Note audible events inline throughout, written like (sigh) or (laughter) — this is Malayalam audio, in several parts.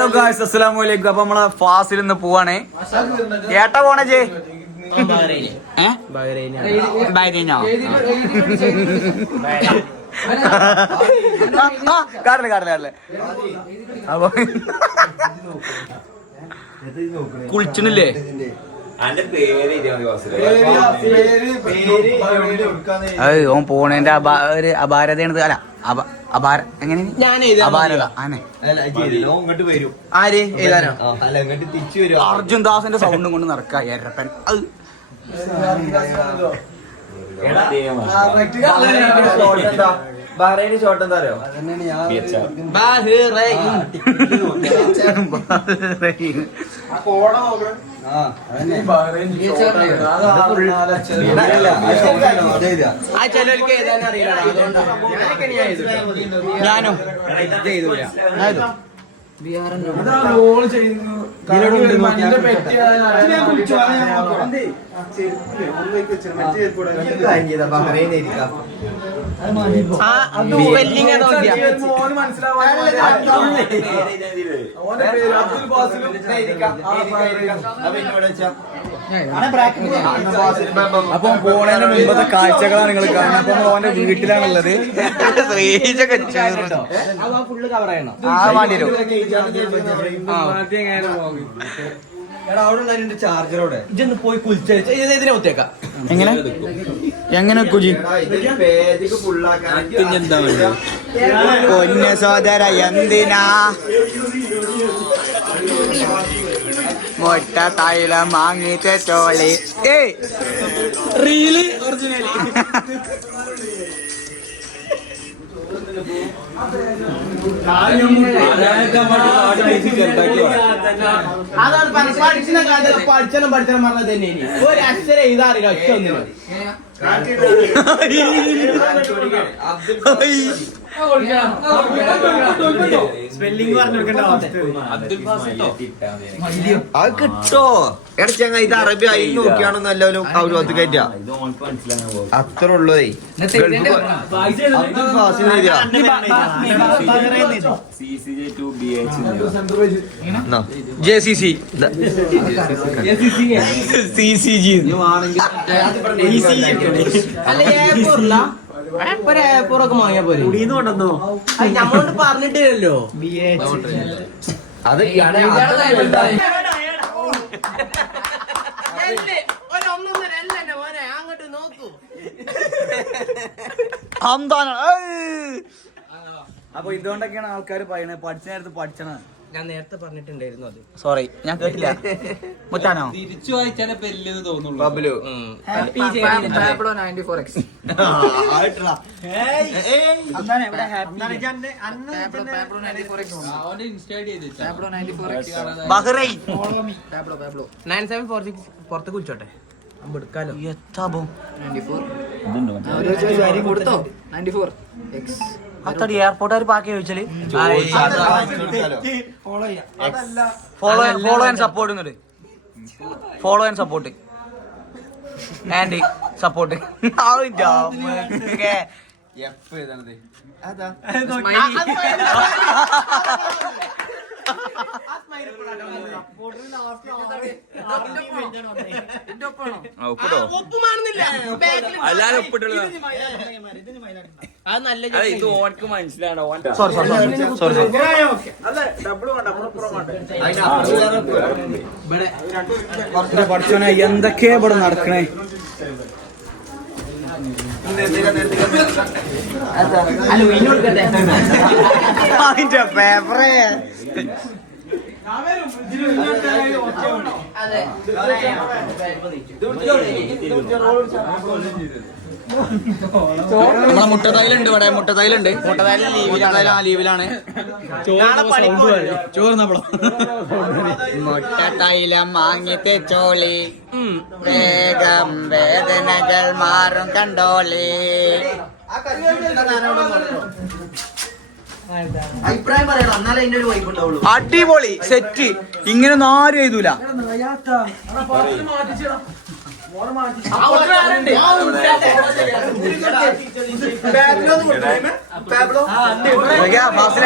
ഹലോ ഗായ്സ് അസ്സലാമു അലൈക്കും അപ്പൊ നമ്മളെ ഫാസിൽ നിന്ന് പോവാണേ. ഏട്ടാ പോണേ ജേ? അപ്പൊ കുളിച്ചണില്ലേ അന്റെ പേര്. അത് ഓൻ പോണേന്റെ ഒരു അപാരതയാണ് അല്ല അപ- അപാര എങ്ങനെ? അപാരത. ആര് എഴുതാനോ? അർജുൻ ദാസിന്റെ സൗണ്ടും കൊണ്ട് നടക്ക എരപ്പൻ. അത്. ബഹ്റൈന് ഷോട്ട് എന്താ? അറിയോ? ആ ചിലർക്ക് ഏതാണെന്ന് അറിയില്ല അതുകൊണ്ടാണ് ഞാനും? ചെയ്തൂല അപ്പൊ പോണേന്റെ മുമ്പത്തെ കാഴ്ചകളാണ് നിങ്ങൾ കാണുന്നത് അപ്പൊ ഓന്റെ വീട്ടിലാണുള്ളത് ഫുള്ള് കവർ ചെയ്യണം. ആ വേണ്ടി ഇജൊന്ന് പോയി കുളിച്ചു ഇതിനെ ഒത്തേക്കാം എങ്ങനെ? എങ്ങനെ കുജി? പൊന്ന സോദര എന്തിനാ? മൊട്ട തൈലം വാങ്ങിച്ച ചോളി. ഏയ്! റീൽ ഒറിജിനലി (laughs) അതാണ് പഠി- പഠിച്ചിന കാലത്ത് പഠിച്ചണം പഠിച്ചണം പറഞ്ഞത് തന്നെ ഇനി. ഒരു അക്ഷരം എഴുതാ അറിയില്ല ഒറ്റ ഒന്നിനും. സ്പെല്ലിംഗ് പറഞ്ഞു അത് കിട്ടോ എടാ ചങ്ങ ഇത് അറബി ആയി നോക്കിയാണോ നല്ലൊരു കൗരവത്ത് കയറ്റാ അത്ര എന്നാ. J C C C C G അല്ല പറഞ്ഞിട്ടില്ലല്ലോ. അത് അങ്ങോട്ട് നോക്കൂ. അപ്പൊ ഇതുകൊണ്ടൊക്കെയാണ് ആൾക്കാർ പറയുന്നത് പഠിച്ച നേരത്ത് പഠിച്ചണ ഞാൻ നേരത്തെ പറഞ്ഞിട്ടുണ്ടായിരുന്നു അത്. സോറി ഞാൻ കേട്ടില്ല. (laughs) മുത്താനോ? തിരിച്ചു വായിച്ചാലേ പെല്ലെന്ന് തോന്നുള്ളൂ. Bablu. Nine seven four six പുറത്ത് കുളിച്ചോട്ടെ? അമ്പ് എടുക്കാലോ. എത്താബോ കൊടുത്തോ? നയന്റി ഫോർ എക്സ് അത്തടി എയർപോർട്ടുകാർ ബാക്കി ചോദിച്ചാൽ? Follow follow and support follow and support and support അല്ലാതെ ഒപ്പിട്ടുള്ള അത് നല്ല ഇത് ഓനക്ക് മനസ്സിലാണ് ഓൻ സോറി സോറി സോറി സോറി പഠിച്ചോനെ എന്തൊക്കെയാ ഇവിടെ നടക്കണേ? അല്ല വീണ്ടും കൊടുക്കട്ടെ. അതിന്റെ പേപ്പറേ. നമ്മളെ മുട്ടതൈലുണ്ട് ഇവിടെ മുട്ടതൈലുണ്ട്. മുട്ടത്തൈല ആ ലീവിലാണ്. നാളെ പണിക്ക് പോകല്ലോ ചോർന്നപ്പോഴോ മുട്ടത്തൈലം വാങ്ങി തെച്ചോളി. വേഗം വേദനകൾ മാറും കണ്ടോളി. അഭിപ്രായം പറയണം. എന്നാലേ അതിന്റെ ഒരു വൈബ് ഉണ്ടാവുള്ളൂ. അടിപൊളി. സെറ്റ്. ഇങ്ങനെ ഒന്നും ആരും എഴുതൂല.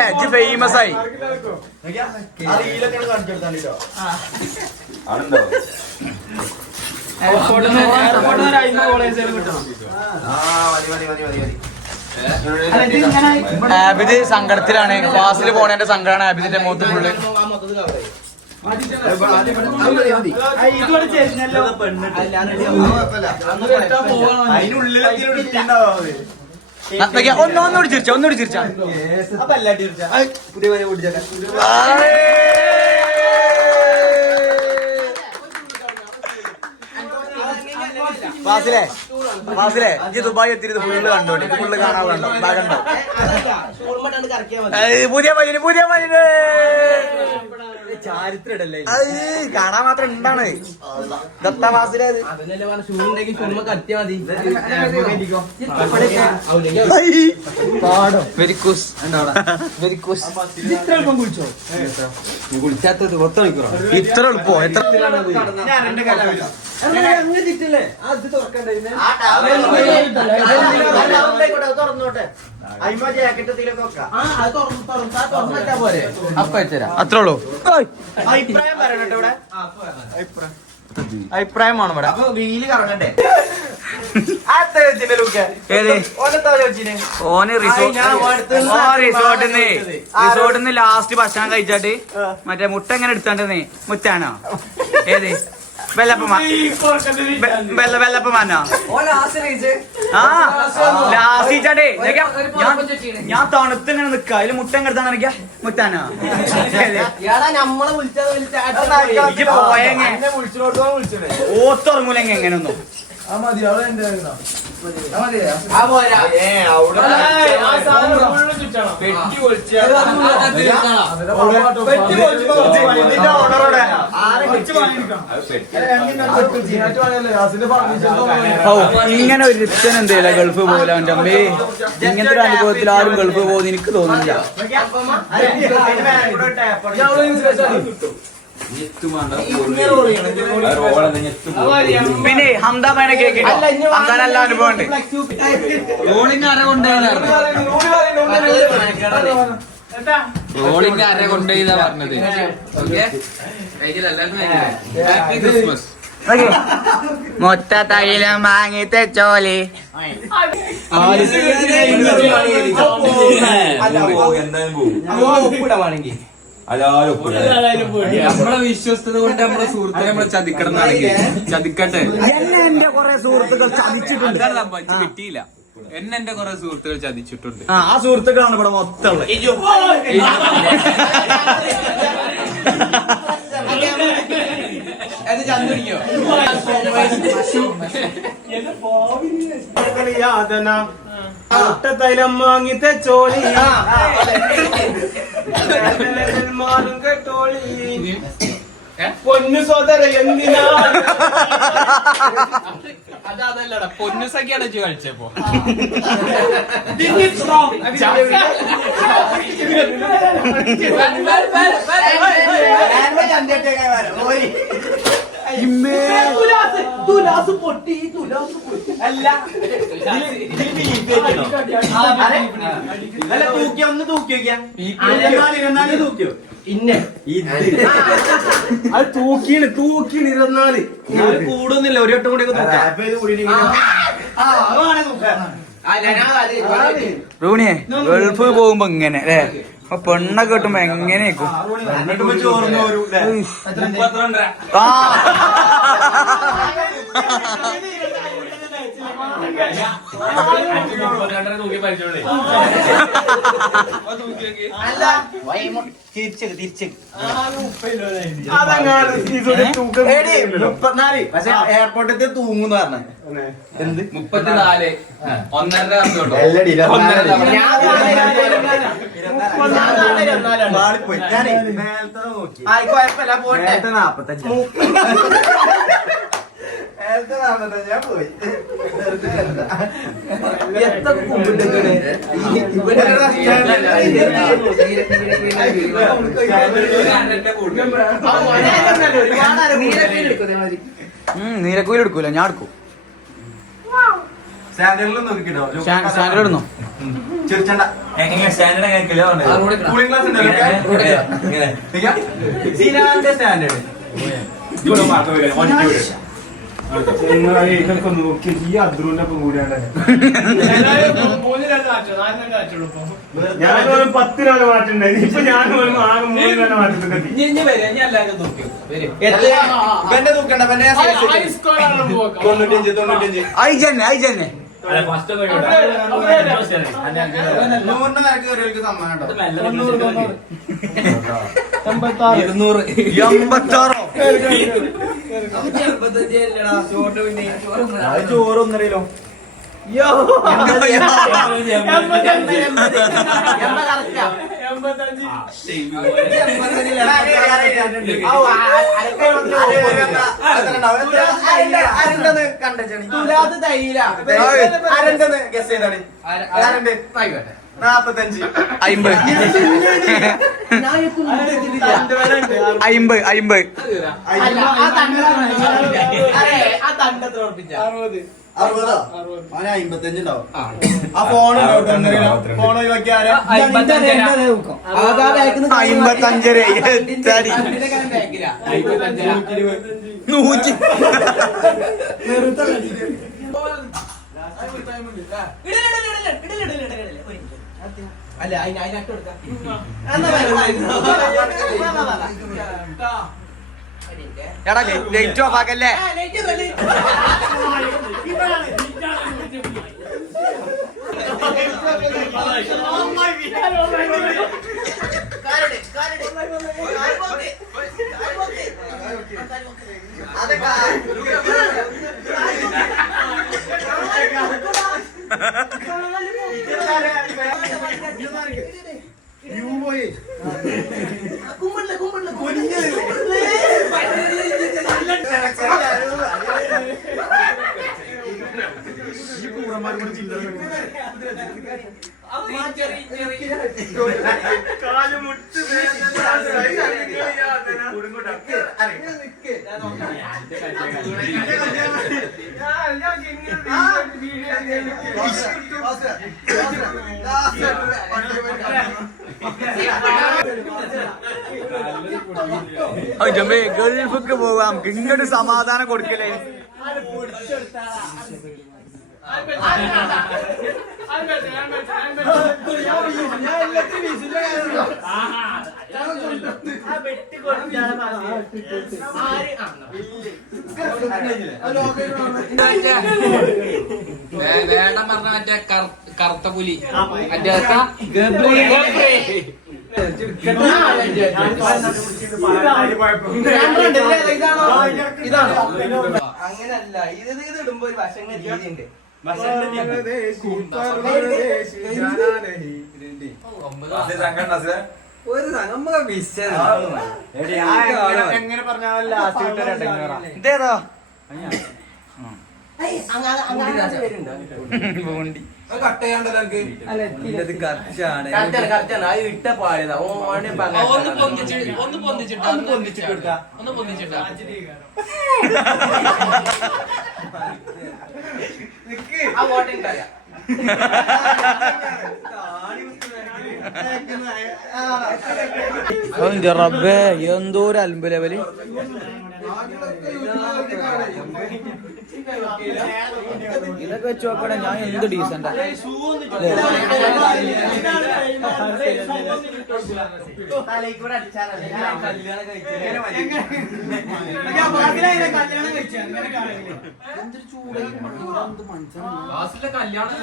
ഇജ്ജ് ഫേമസ് ആയി ആബിദ് സങ്കടത്തിലാണ്. ഫാസിൽ പോണേന്റെ സങ്കടമാണ് ആബിദിന്റെ മുഖത്ത് ഒന്നൊന്നുകൂടി ചിരിച്ച ഒന്നോട് ചിരിച്ച ഫാസിലെ ഫാസിലെ ഇജ്ജ് ദുബായ് എത്തിയത് ഫുള്ള് കണ്ടോ? ഫുള്ള് കാണാൻ കണ്ടോ? പുതിയ പയ്യന് പുതിയ പയ്യന്. ചാരിത്രടല്ലേ കാണാൻ മാത്രം ഉണ്ടാണ്. ദത്ത അത്? ഇത്ര എളുപ്പോ എത്ര ആ അത് അത്രേ ഉള്ളൂ അഭിപ്രായം പറയണട്ടോ ഇവിടെ. അഭിപ്രായമാണ് ഇവിടെ. അപ്പൊ വീൽ കറങ്ങണ്ടേ? (laughs) ഓന് റിസോർട്ടിന്ന് റിസോർട്ടിന്ന് ലാസ്റ്റ് ഭക്ഷണം കഴിച്ചാട്ട് മറ്റേ മുട്ട എങ്ങനെ എടുത്തോണ്ടെന്നേ മുറ്റാണോ ഏത്? വെള്ളപ്പമാ വെള്ള വെള്ളപ്പമാനോ ആ ഞാൻ തണുത്ത് ഇങ്ങനെ നിക്ക അതിൽ മുട്ട എങ്ങനെ നിക്ക മുറ്റാനോ ഓത്തുറങ്ങൂലെങ്ങനെ എങ്ങനെ നമ്മളെ ആ അവിടെ ഇങ്ങനെ ഒരു റിപ്ഷൻ എന്തേല ഗൾഫ് പോലെ അവന്റെ അമ്മേ ഇങ്ങനത്തെ ഒരു അനുഭവത്തിൽ ആരും ഗൾഫ് പോകുന്ന എനിക്ക് തോന്നുന്നില്ല പിന്നെ ഹംദാബാനെ കേക്കിട്ടോ? ഹംദാൻ നല്ല അനുഭവം ഉണ്ട് റോളിംഗ് അര കൊണ്ടുപോയി റോളിംഗ് അര കൊണ്ടുപോയി പറഞ്ഞത്? ഓക്കെ? ഹാപ്പി ക്രിസ്മസ് മൊത്ത തൈലം വാങ്ങി തെച്ചോലി ഒപ്പിടവാണെങ്കിൽ നമ്മളെ വിശ്വസ്തത കൊണ്ട് നമ്മളെ സുഹൃത്തിനെ നമ്മളെ ചതിക്കണമെന്നാണെങ്കിൽ ചതിക്കട്ടെ. എന്നെ എന്റെ കൊറേ സുഹൃത്തുക്കൾ ചതിച്ചിട്ടുണ്ട്. അതാണ് സംഭവം. എനിക്ക് കിട്ടിയില്ല. എന്നെ എന്റെ കൊറേ സുഹൃത്തുക്കൾ ചതിച്ചിട്ടുണ്ട്. ആ സുഹൃത്തുക്കളാണ് ഇവിടെ മൊത്തം അത് ചന്ദ്രിക്കോ തൈലം വാങ്ങി തെച്ചോളി മാറും കേട്ടോളി. പൊന്നു സോദര എന്തിനാ? അതല്ലടാ പൊന്നുസഖിയാണ് വെച്ച് കളിച്ചപ്പോ. തുലാസ് പൊട്ടി തുലാസ് പൊട്ടി. അല്ല. അല്ല തൂക്കിയ ഒന്ന് തൂക്കി നോക്കിയാ തൂക്കിയോ ഇന്നെ അത് കൂടുന്നില്ല ഒരു വട്ടം കൂടി റൂണിയെ ഗൾഫ് പോകുമ്പോ ഇങ്ങനെ അല്ലേ അപ്പൊ പെണ്ണൊക്കെ കിട്ടുമ്പോ എങ്ങനെയാക്കും ആ. തിരിച്ചേക്ക് തിരിച്ചേക്ക് മുപ്പത്തിനാല് പക്ഷെ എയർപോർട്ടിൽ തൂങ്ങുന്ന് പറഞ്ഞ എന്ത് മുപ്പത്തിനാല് ഒന്നര മാറിപ്പോയി ഞാനേ നേരത്തെ നോക്കി ആയി കുഴപ്പമില്ല പോട്ടെ നാപ്പത്തഞ്ച് ഞാൻ പോയി എത്ര നീലക്കൂലി എടുക്കൂല ഞാൻ എടുക്കും സ്റ്റാൻഡേർഡിലും നോക്കിട്ടോ സ്റ്റാൻഡേർഡ് ഇടുന്നോ ചിരിച്ചണ്ട കൂളിംഗ് ക്ലാസ് സ്റ്റാൻഡേർഡ് ഇതൊക്കെ നോക്കി ഈ അദ്രൂന്റെ ഒപ്പം കൂടിയാണ്. ഞാനൊരു പത്തിനാല് മാറ്റുണ്ടായി ഇപ്പൊ ഞാനും ആകെ മൂന്ന് തൂക്കണ്ട ബെന്നെ ഐ ജന്നെ അയച്ചന്നെ അയച്ചന്നെ നൂറിന്റെ നിരക്ക് കയറിയവർക്ക് സമ്മാനം കേട്ടോ ഇരുന്നൂറ് എൺപത്താറോ. ചോറൊന്നറിയലോ തുലാത്ത് തൈല നാപ്പത്തഞ്ച് അയിമ്പത് അയിമ്പത് അയിമ്പത് അല്ല അറുപതോ? അവന് അമ്പത്തഞ്ച് ഉണ്ടാവും. ആ. ഫോൺ ഫോൺ എത്തടി നൂറ്റി അല്ല അതിനകത്ത് കൊടുക്കാം. എടാ ലൈറ്റ് ഓഫ് ആക്കല്ലേ? അവന്റെ ഗൾഫിക്ക് പോവാം ഇങ്ങോട്ട് സമാധാനം കൊടുക്കലേ. വേണം പറഞ്ഞ മറ്റേ കറുത്ത പുലി. മറ്റേ ഇതാണോ. അങ്ങനല്ല. ഇത് ഇത് ഇടുമ്പോ ഒരു വശങ്ങ രീതി ഉണ്ട് ഒരു സംഗമ എങ്ങനെ പറഞ്ഞാൽ ലാസ്റ്റ് കിട്ടാൻ ഇതേതാ? (laughs) അത് ഇട്ട പാടിയതാ ഓണ് ഒന്ന് പൊന്തിച്ചിട്ട് ഒന്ന് പൊന്തിച്ചിട്ട് ഒന്ന് പൊന്തിച്ചിട്ട്. ഒന്ന് പൊന്തിച്ചിട്ടാ. ആ വോട്ടിംഗ് അറിയാം എന്തോ ഒരു അൽമ്പ് ലെവൽ. ഇതൊക്കെ വെച്ച് നോക്കണേ ഞാൻ എന്ത് ഡീസന്റ് കല്യാണം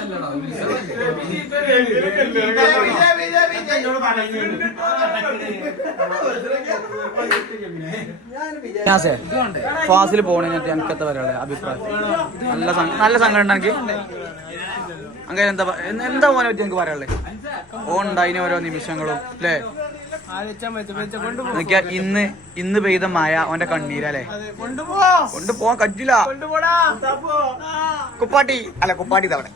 കല്യാണം ഫാസിൽ പോണെന്നിട്ട് എനിക്കത്തെ വരെയുള്ള അഭിപ്രായം. നല്ല നല്ല സംഘടന ഉണ്ടെങ്കിൽ അങ്ങനെ എന്താ എന്ത് എന്താ മോനെ പറ്റി എനിക്ക് പറയാനുള്ളത് ഓ ഉണ്ടായിന് ഓരോ നിമിഷങ്ങളും അല്ലേ? ഇന്ന് ഇന്ന് പെയ്ത മഴ അവന്റെ കണ്ണീരല്ലേ? കൊണ്ടുപോവാൻ കറ്റില്ല കുപ്പാട്ടി അല്ല കുപ്പാട്ടി തവണ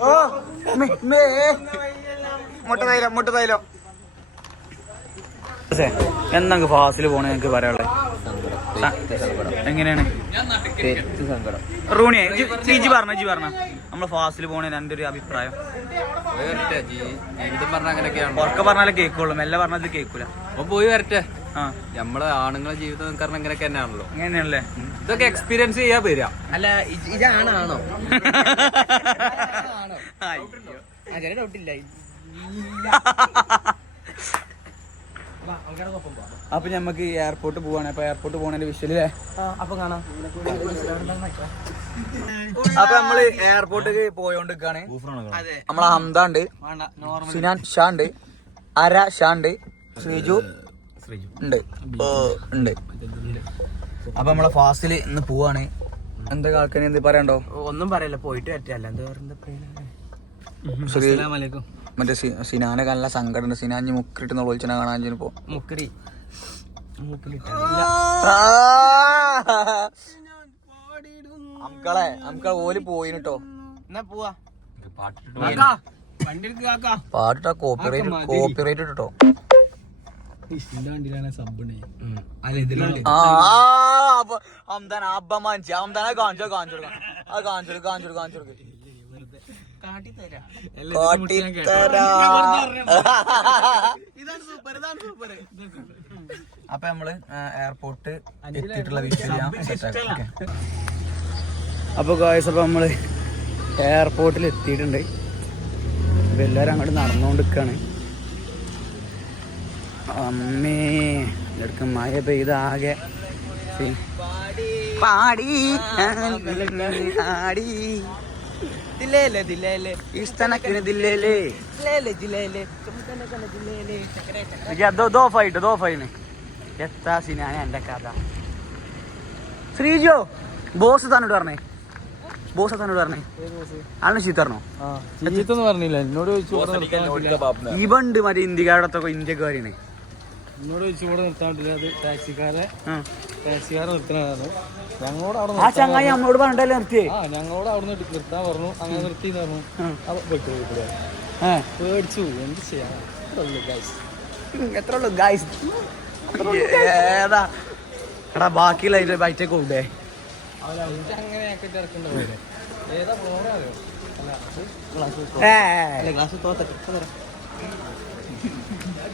ഓ. മുട്ട തൈലം എന്നങ്ങ് ഫാസിൽ പോണെന്ന് എനിക്ക് പറയാനുള്ളത് എങ്ങനെയാണ്? റൂണിയെ ഇജി പറഞ്ഞ ജി പറഞ്ഞ. നമ്മൾ ഫാസിൽ പോണേ എന്റെ ഒരു അഭിപ്രായം. വരട്ടെ ജീവിതം പറഞ്ഞ അങ്ങനെയൊക്കെയാണ് ഉറക്കെ പറഞ്ഞാലേ കേക്കുള്ളൂ മെല്ലെ പറഞ്ഞത് കേക്കൂല. അപ്പൊ പോയി വരട്ടെ. ആ. നമ്മളെ ആണുങ്ങളെ ജീവിതം കാരണം ഇങ്ങനെയൊക്കെ തന്നെയാണല്ലോ. അങ്ങനെയാണല്ലേ ഇതൊക്കെ എക്സ്പീരിയൻസ് ചെയ്യാൻ വരിക. അല്ല ഇതാണാണോ. അങ്ങനെ ഡൗട്ടില്ല അപ്പൊ ഞമ്മക്ക് എയർപോർട്ട് പോവാണ്. അപ്പൊ എയർപോർട്ട് പോണതിന്റെ വിഷയല്ലേ അപ്പൊ കാണാം. അപ്പൊ നമ്മൾ എയർപോർട്ടിക്ക് പോയോണ്ടിരിക്കാണ്. അതെ. നമ്മളെ ഹംദ ഉണ്ട്. സുനാൻ സിനാൻ ഷാ ഉണ്ട്. അര ഷാ ഉണ്ട്. ശ്രീജു ഉണ്ട്. ഉണ്ട്. അപ്പൊ നമ്മളെ ഫാസ്റ്റിൽ ഇന്ന് പോവാണ്. എന്താ ആൾക്കാർ എന്ത് പറയണ്ടോ? ഒന്നും പറയല്ല പോയിട്ട് പറ്റില്ല മറ്റേ സിനാനൊക്കെ സിനാനെ നല്ല സങ്കടം സിനാഞ്ഞ് മുക്കിട്ട് വിളിച്ചനെ കാണാൻ പോ മുക്കറി അമക്കളെ അമക്കളെ ഓൽ പോയിട്ടോ എന്നാ പോവാ. പാട്ടിട്ടാ കോപ്പിറൈറ്റ് കോപ്പിറൈറ്റ് ഇട്ടോ. കാട്ടിത്തരാ. അപ്പൊ നമ്മൾ എയർപോർട്ട് എത്തിയിട്ടുള്ള വിഷയം അപ്പൊ ഗായ്സ് അപ്പൊ നമ്മൾ എയർപോർട്ടിൽ എത്തിയിട്ടുണ്ട്. അപ്പൊ എല്ലാരും അങ്ങോട്ട് നടന്നുകൊണ്ടിരിക്കാണ് അമ്മേ ഇടയ്ക്ക് മഴ പെയ്ത ആകെ പാടി. പാടി. ആടി ദില്ലേലെ ദില്ലേലെ ഇഷ്ടനക്കിന് ദില്ലേലെ ചക്കരെ ചക്കരെ എനിക്ക് ദോ- ഫൈറ്റ് ദോ ഫൈന് എത്താ സിനാന എന്റെ കഥ ശ്രീജോ ബോസ് തന്നോട് പറഞ്ഞേ ബോസ് തന്നോട് പറഞ്ഞേ ആളിന് ചീത്ത പറഞ്ഞോ ചീത്തെന്ന് പറഞ്ഞില്ല. എന്നോട് ചോദിച്ചു ഇവണ്ട് മറ്റേ ഇന്ത്യക്കാരുടെ ഇന്ത്യക്കാരാണ് എന്നോട് ചോദിച്ചു ഇവിടെ നിർത്താണ്ടില്ല. അത് ടാക്സിക്കാരെ ആ. ടാക്സിക്കാരെ നിർത്തണതാണ്. ആ ചങ്ങായി നമ്മളോട് പറഞ്ഞിട്ടല്ലേ നിർത്തിയേ? ആ ഞങ്ങളോട് അവിടെ നിർത്താൻ പറഞ്ഞു. അങ്ങനെ നിർത്തി പറഞ്ഞു. പേടിച്ചു. എന്ത് ചെയ്യാൻ എത്ര ഉള്ളു ഗായ്സ് ഏതാ? എടാ ബാക്കിയുള്ള അതിന്റെ ബൈറ്റൊക്കെ കൊണ്ടേ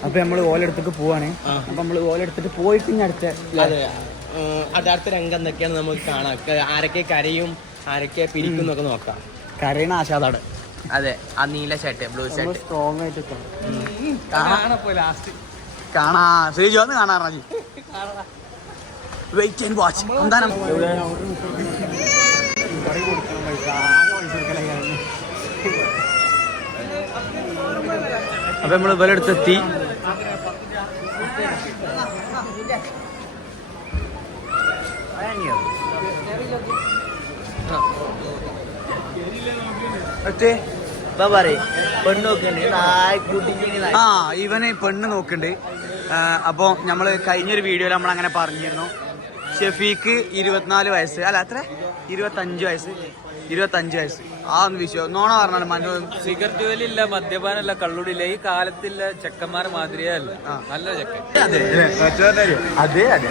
അപ്പൊ നമ്മൾ ഓലെടുത്തേക്ക് പോവാണ്. അപ്പൊ നമ്മൾ ഓലെടുത്തിട്ട് പോയിട്ട് ഇനി അടുത്ത അടുത്ത രംഗം എന്തൊക്കെയാണ് നമുക്ക് കാണാം. ക- ആരൊക്കെ കരയും ആരൊക്കെ പിരിക്കും എന്നൊക്കെ നോക്കാം. കരയണ ആശാദാണ്. അതെ ആ നീല ഷർട്ട് ബ്ലൂ ഷർട്ട് സ്ട്രോങ് ആയിട്ട് ലാസ്റ്റ് കാണാ. ശ്രീജു ഒന്ന് കാണാറാ വെയിറ്റ് ആൻഡ് വാച്ച് എന്താണ്? അപ്പൊ നമ്മൾ ഇവലെടുത്തെത്തി ആ ഇവന് പെണ്ണ് നോക്കുന്നുണ്ട് അപ്പോൾ അപ്പൊ നമ്മൾ കഴിഞ്ഞൊരു വീഡിയോയിൽ നമ്മൾ അങ്ങനെ പറഞ്ഞിരുന്നു. ഷെഫീക്ക് ഇരുപത്തിനാല് വയസ്സ്. അല്ല അത്ര ഇരുപത്തഞ്ച് വയസ്സ്. ഇരുപത്തഞ്ച് വയസ്സ്. ആ ഒന്ന് വിശ്വാസം നോണ പറഞ്ഞാലും മനോ സിഗരറ്റ് വലില്ല മദ്യപാനല്ല കള്ളുടില്ല. ഈ കാലത്തില്ല ചെക്കന്മാരെ മാതിരിയല്ല. നല്ല ചെക്കൻ. അതെ അതെ.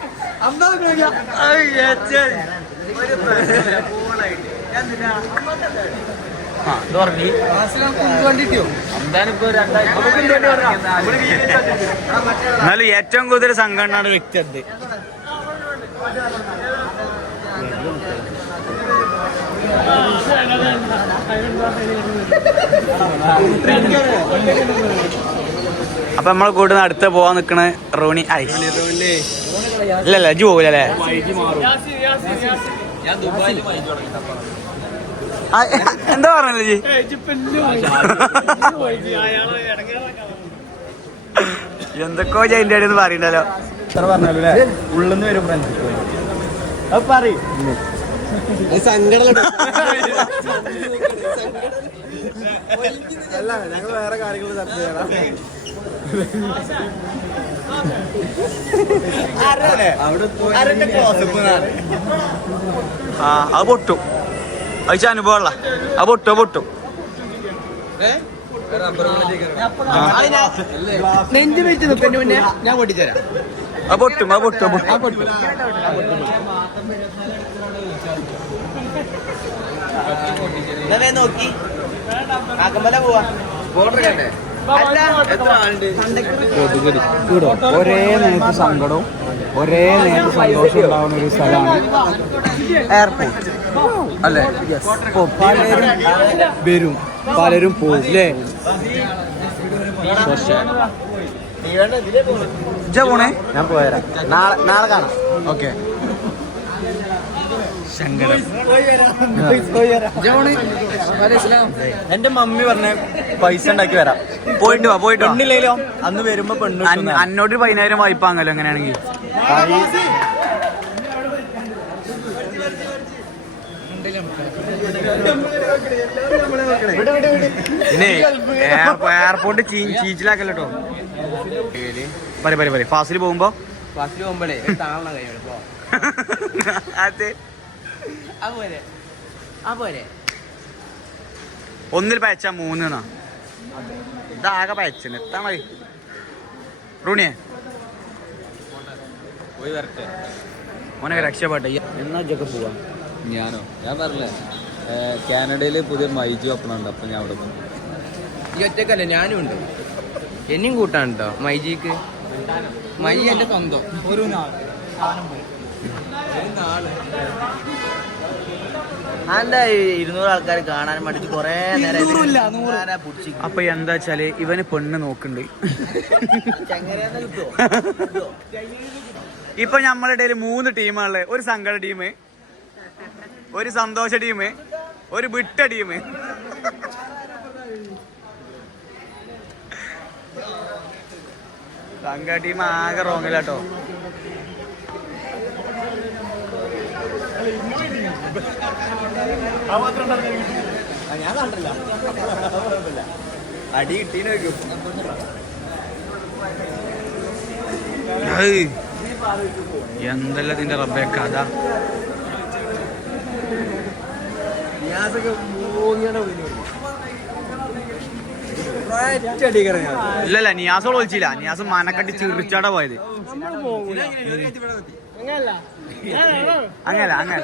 എന്നാലും ഏറ്റവും കൂടുതൽ സംഘടനയാണ് വ്യക്തി അത് അപ്പൊ നമ്മളെ കൂടെ അടുത്ത പോവാൻ നിക്കണ റോണി ഐ. ഇല്ല ഇല്ല ഇജ്ജ് പോകൂലേ എന്താ പറഞ്ഞല്ലേ ജി? എന്തൊക്കെയോ ജയിന്റെ അടിയെന്ന് പറയണ്ടല്ലോ. ഉള്ളെന്ന് വരും ഫ്രണ്ട്സ് അത് പറയും. അല്ല ഞങ്ങൾ വേറെ കാര്യങ്ങൾ ചർച്ച ചെയ്യണം. ആ അത് പൊട്ടും. അയച്ച അനുഭവമുള്ള. അത് പൊട്ടോ പൊട്ടും. നെഞ്ചു വെച്ച് നിൽക്കുന്നതിന് മുന്നേ ഞാൻ പൊട്ടിച്ചേരാം. അത് പൊട്ടും അത് പൊട്ടും അത് പൊട്ടും. നോക്കി? ബോർഡർ പോവാ. ഒരേ നേരത്ത് സങ്കടവും ഒരേ നേരത്ത് സന്തോഷം ഉണ്ടാവുന്ന ഒരു സ്ഥലമാണ് എയർപോർട്ട് അല്ലേ? പലരും വരും. പലരും പോകും അല്ലേ? പോണേ? ഞാൻ പോയരാ. നാളെ നാളെ കാണാം. ഓക്കെ. സങ്കടം. എന്റെ മമ്മി പറഞ്ഞ പൈസ ഉണ്ടാക്കി വരാം. പോയിട്ട് വാ പോയിട്ട് പെണ്ണില്ലേലോ അന്ന് വരുമ്പോ പെണ്ണ് അൻ- അന്നോട് പതിനായിരം വായ്പ വാങ്ങല്ലോ അങ്ങനെയാണെങ്കിൽ? പിന്നെ എയർപോർട്ട് ചീച്ചിലാക്കല്ലോ കേട്ടോ പറ പറ പറ ഫാസിൽ പോകുമ്പോ? ഫാസിൽ പോകുമ്പോഴേ താങ്ങണ കൈ പോ. (laughs) അതെ ആ അതുപോലെ ഒന്നിൽ പയച്ച മൂന്ന് ഇതാകെ പയച്ചന്. എത്താ മതി. റൂണിയെ. പോയി വരട്ടെ. മോനൊക്കെ രക്ഷപ്പെട്ടെ. എന്നാ പോവാ പോവാം? ഞാനോ? ഞാൻ പറഞ്ഞില്ലേ കാനഡയിൽ പുതിയ മൈജു അപ്പണുണ്ട് അപ്പൊ ഞാൻ അവിടെ പോകും ഈ ഒറ്റക്കല്ല ഞാനും ഉണ്ട്. എന്നെയും കൂട്ടാണ് കേട്ടോ മൈജിക്ക്? മൈ എന്റെ സ്വന്തം. ഒരു നാൾ അല്ല ഇരുന്നൂറ് ആൾക്കാർ കാണാൻ വേണ്ടി കൊറേ നേരം അപ്പൊ എന്താ വെച്ചാൽ ഇവന് പെണ്ണ് നോക്കുന്നുണ്ട്. ഇപ്പൊ നമ്മളുടെ ഇടയിൽ മൂന്ന് ടീമാണുള്ളത് ഒരു സങ്കട ടീം ഒരു സന്തോഷ ടീം ഒരു വിട്ട ടീം. സങ്കട ടീം ആകെ റോങ്ങിലാട്ടോ. അടി കണ്ടില്ല വെക്കും ഏയ്. എന്തല്ല ഇതിന്റെ റബ്ബെ കഥ? ഇല്ലല്ല നിയാസ് വിളിച്ചില്ല നിയാസ് മനക്കട്ടി ചിറിച്ചാടാ പോയത്. അങ്ങനല്ല. അങ്ങനെ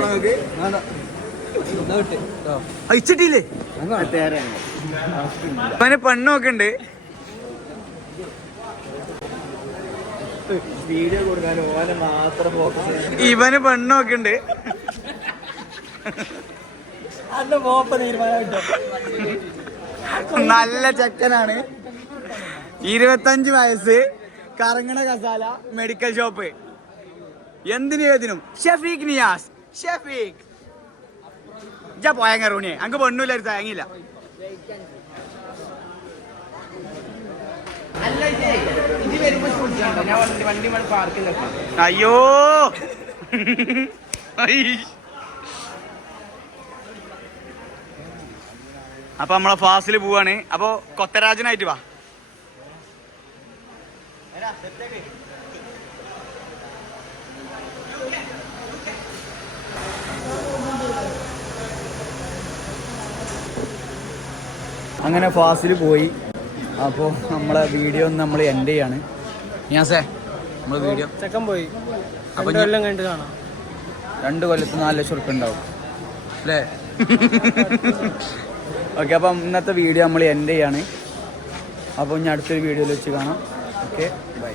നോക്കണ്ട് അയച്ചിട്ടില്ലേ അവന് പണ്ണൊക്കെ ഉണ്ട്. വീഡിയോ കൊടുക്കാൻ ഓനെ മാത്രം ഫോക്കസ് ഇവന് പെണ്ണൊക്കെ ഉണ്ട്. നല്ല ചക്കനാണ്. ഇരുപത്തഞ്ച് വയസ്സ്. കറങ്ങണ കസാല മെഡിക്കൽ ഷോപ്പ് എന്തിനു ഏതിനും. ഷഫീഖ് നിയാസ് ഷഫീഖ്. ഇജ്ജാ പോയങ്ങ റൂണിയെ അങ്ങ് പെണ്ണൂല ഒരു തേങ്ങയില്ല. അയ്യോ. അപ്പൊ നമ്മളെ ഫാസിൽ പോവാണ്. അപ്പൊ കൊത്തരാജനായിട്ട് വാ. അങ്ങനെ ഫാസിൽ പോയി. അപ്പോ നമ്മളെ വീഡിയോ ഒന്ന് നമ്മൾ എൻഡ് ചെയ്യാണ്. ഞാസേ നമ്മൾ വീഡിയോ ചെക്കൻ പോയി. അപ്പോൾ രണ്ട് കൊല്ലം കഴിഞ്ഞിട്ട് കാണാം. രണ്ട് കൊല്ലത്ത് നാല് ലക്ഷം ഉറപ്പ് ഉണ്ടാവും. അല്ലേ? (laughs) ഓക്കെ അപ്പം ഇന്നത്തെ വീഡിയോ നമ്മൾ എൻഡ് ചെയ്യാണ്. അപ്പോൾ ഇനി അടുത്തൊരു വീഡിയോയിൽ വെച്ച് കാണാം. Okay bye